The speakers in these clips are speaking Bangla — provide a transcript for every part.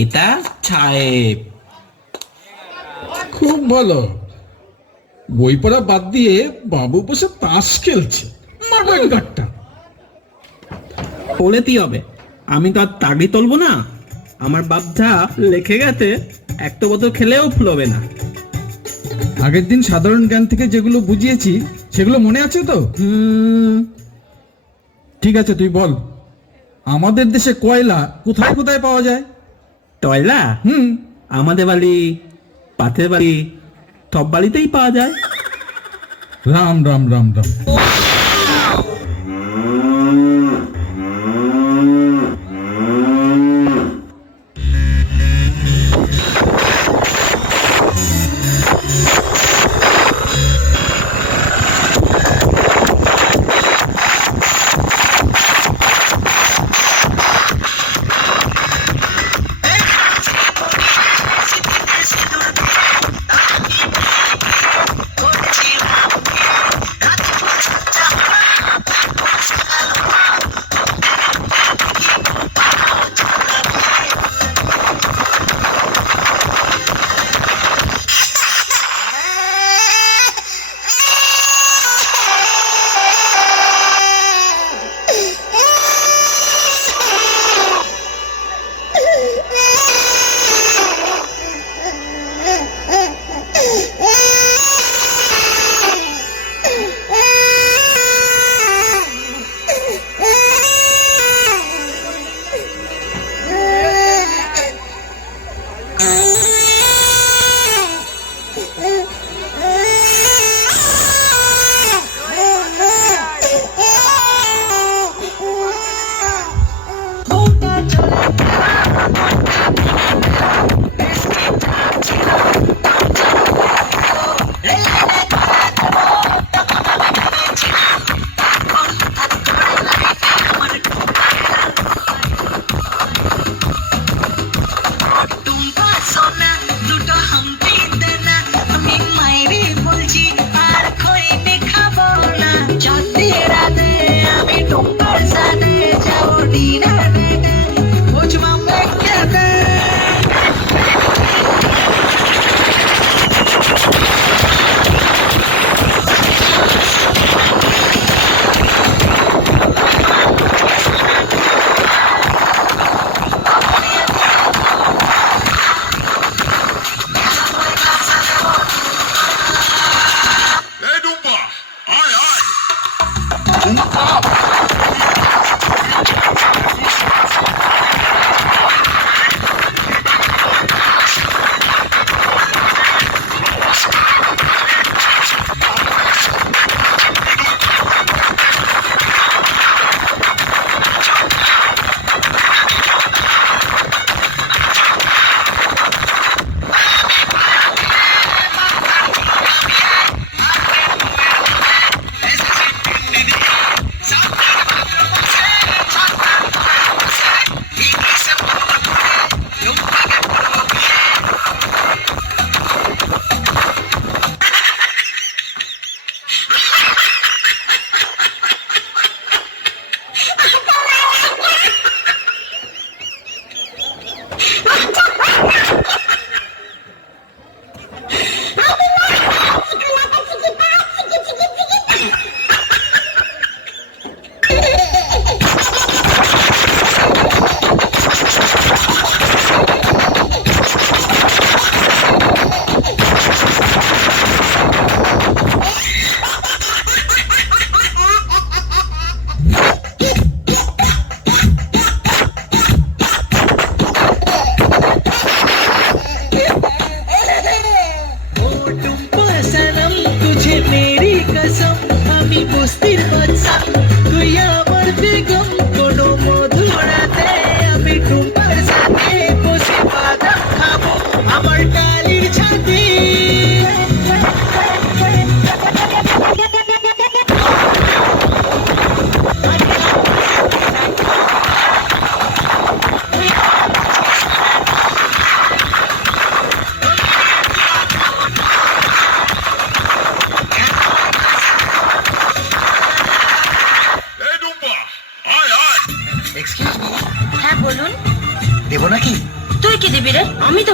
এটা সাহেব। খুব ভালো। বই পড়া বাদ দিয়ে বাবু বসে তাস খেলছে, মারবো এক গাঁটটা। হলেতেই হবে, আমি তো আর তাগড়ি তুলবো না। আমার বাপ যা লেখে গেছে, একটা বোতল খেলেও ফুলবে না। আগের দিন সাধারণ জ্ঞান থেকে যেগুলো বুঝিয়েছি সেগুলো মনে আছে তো? ঠিক আছে, তুই বল, আমাদের দেশে কয়লা কোথায় কোথায় পাওয়া যায়? টয়লা? আমাদের বাড়ি, পাথের বাড়ি, সব বাড়িতেই পাওয়া যায়। রাম রাম রাম রাম।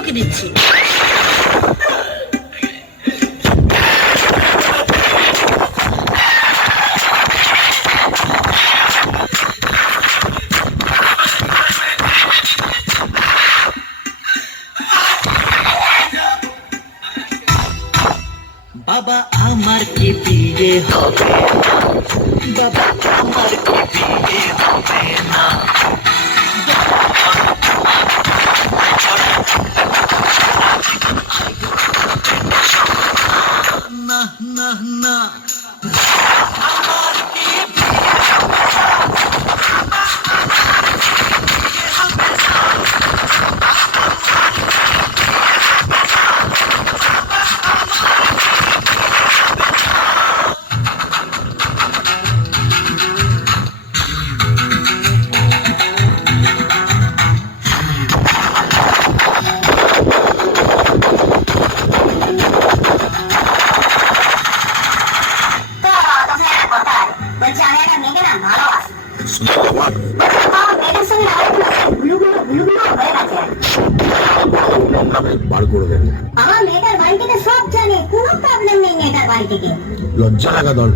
তোকে দিচ্ছি। বাবা আমার কি বিয়ে হবে, বাবা আমার কি বিয়ে হবে না। না না না বলছি আমি একটা মেয়েকে না ভালোবাসি। মেয়েটার সঙ্গে হয়ে গেছে। বার করে দেবে, আমার মেয়েটার বাড়ি থেকে সব জানে, কোনো প্রবলেম নেই মেয়েটার বাড়ি থেকে। লজ্জা লাগা দরকার।